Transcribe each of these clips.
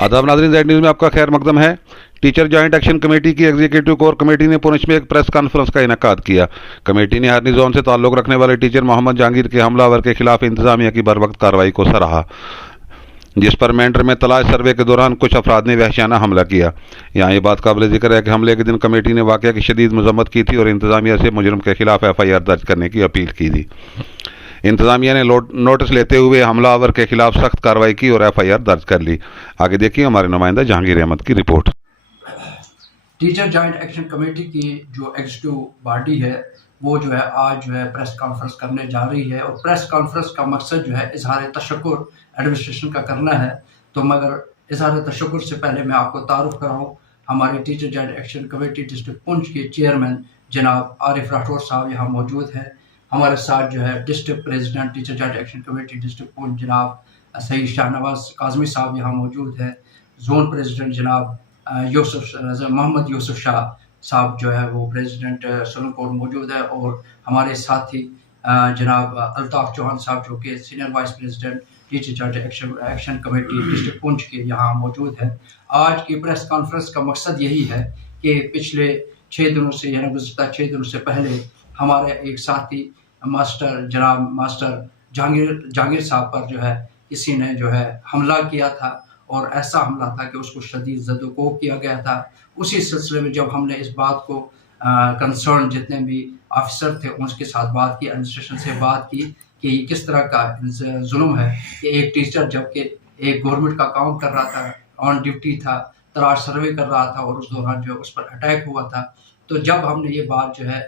आदाब नाज़रीन, Z news में आपका खैर मकदम है। टीचर जॉइंट एक्शन कमेटी की एग्जीक्यूटिव कोर कमेटी ने पुंछ में एक प्रेस कॉन्फ्रेंस का इनेकाद किया। कमेटी ने हरनी जोन से ताल्लुक़ रखने वाले टीचर मोहम्मद जहांगीर के हमलावर के खिलाफ इंतजामिया की बरवक्त कार्रवाई को सराहा, जिस पर मेंढर में तलाश सर्वे के दौरान कुछ अफराद ने वहशियाना हमला किया। यहाँ ये बात काबिल जिक्र है कि हमले के दिन कमेटी ने वाक़या की शदीद मजम्मत की थी और इंतजामिया से मुजरिम के खिलाफ FIR दर्ज करने की अपील की थी। इंतजामिया ने नोटिस लेते हुए हमलावर के खिलाफ सख्त कार्रवाई की और FIR दर्ज कर ली। आगे देखिए हमारे नुमाइंदा जहांगीर अहमद की report. Teacher joint action committee की जो एग्जीक्यूटिव बॉडी है वो जो है आज जो है प्रेस कॉन्फ्रेंस करने जा रही है, और प्रेस कॉन्फ्रेंस का मकसद जो है इजहार तशक्कुर एडमिनिस्ट्रेशन का करना है। तो मगर इजहार तशक्कुर से पहले मैं आपको तारुफ कराऊँ, हमारे teacher joint action committee district Poonch के चेयरमैन जनाब आरिफ राठौर साहब यहाँ मौजूद हैं। हमारे साथ जो है district president teacher joint action committee district Poonch जनाब सईद शाहनवाज काजमी साहब यहाँ मौजूद है। जोन प्रेसिडेंट जनाब मोहम्मद यूसुफ शाह साहब जो है वो प्रेसिडेंट सोलनकोट मौजूद है, और हमारे साथ ही जनाब अल्ताफ चौहान साहब जो कि senior vice president teacher joint action committee district Poonch के यहाँ मौजूद है। आज की प्रेस कॉन्फ्रेंस का मकसद यही है कि पिछले 6 दिनों से यानी गुज़श्ता 6 दिनों से पहले हमारे एक साथी जनाब मास्टर जहांगीर साहब पर जो है किसी ने जो है हमला किया था, और ऐसा हमला था कि उसको शदीद ज़द-ओ-कोब किया गया था। उसी सिलसिले में जब हमने इस बात को कंसर्न जितने भी ऑफिसर थे उनके साथ बात की, एडमिनिस्ट्रेशन से बात की कि ये किस तरह का जुल्म है कि एक टीचर जबकि एक गवर्नमेंट का काम कर रहा था, ऑन ड्यूटी था, तलाश सर्वे कर रहा था, और उस दौरान जो उस पर अटैक हुआ था। तो जब हमने ये बात जो है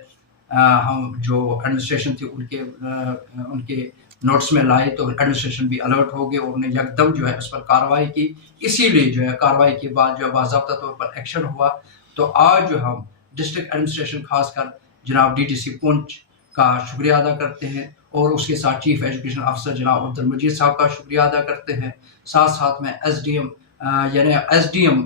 हम जो एडमिनिस्ट्रेशन थी उनके नोट्स में लाए, तो एडमिनिस्ट्रेशन भी अलर्ट हो गए और उन्हें यकदम जो है उस पर कार्रवाई की। इसीलिए जो है कार्रवाई के बाद जो है बाज़ाब्ता तौर पर एक्शन हुआ। तो आज जो हम डिस्ट्रिक्ट एडमिनिस्ट्रेशन खासकर जनाब DDC पुंछ का शुक्रिया अदा करते हैं, और उसके साथ चीफ एजुकेशन ऑफिसर जनाब अब्दुल मजीद साहब का शुक्रिया अदा करते हैं। साथ साथ में SDM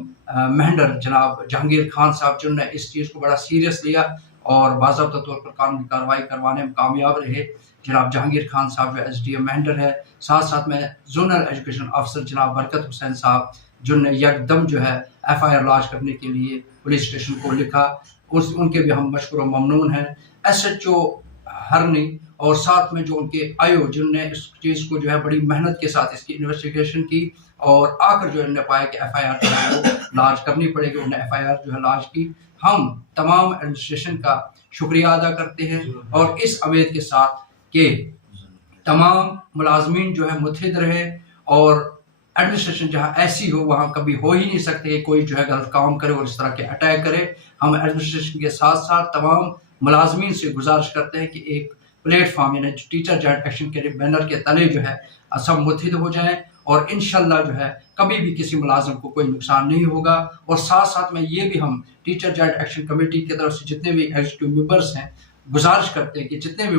मेंढर जनाब जहांगीर खान साहब जिन्होंने इस चीज़ को बड़ा सीरियस लिया और बाज़ाब्ता तौर पर कानूनी कार्रवाई करवाने में कामयाब रहे। जनाब जहांगीर खान साहब जो SDM मेंढर है, साथ साथ में जोनल एजुकेशन ऑफिसर जनाब बरकत हुसैन साहब जिन्होंने यकदम जो है FIR लॉन्च करने के लिए पुलिस स्टेशन को लिखा, उनके भी हम मशकूर और ममनून हैं। SHO हरनी और साथ में जो उनके IO जिनने इस चीज़ को जो है बड़ी मेहनत के साथ इसकी इन्वेस्टिगेशन की, और आकर जो उन्होंने पाया कि FIR जो है वो लॉन्च करनी पड़ेगी, उन्होंने FIR जो है लॉन्च की। हम तमाम एडमिनिस्ट्रेशन का शुक्रिया अदा करते हैं, और इस उम्मीद के साथ कि तमाम मुलाजमीन जो है मुत्तहिद रहे, और एडमिनिस्ट्रेशन जहाँ ऐसी हो वहाँ कभी हो ही नहीं सकते कि कोई जो है गलत काम करे और इस तरह के अटैक करे। हम एडमिनिस्ट्रेशन के साथ साथ तमाम मुलाजमीन से गुजारिश करते हैं कि एक प्लेटफॉर्म यानी टीचर जॉइंट एक्शन के बैनर के तले जो है सब मुत्तहिद हो जाएं, और इंशाल्लाह जो है कभी भी किसी मुलाजिम को कोई नुकसान नहीं होगा। और साथ साथ में ये भी हम टीचर जॉइंट एक्शन कमेटी की तरफ से जितने भी एग्जीक्यूटिव मेंबर्स हैं गुजारिश करते हैं कि जितने भी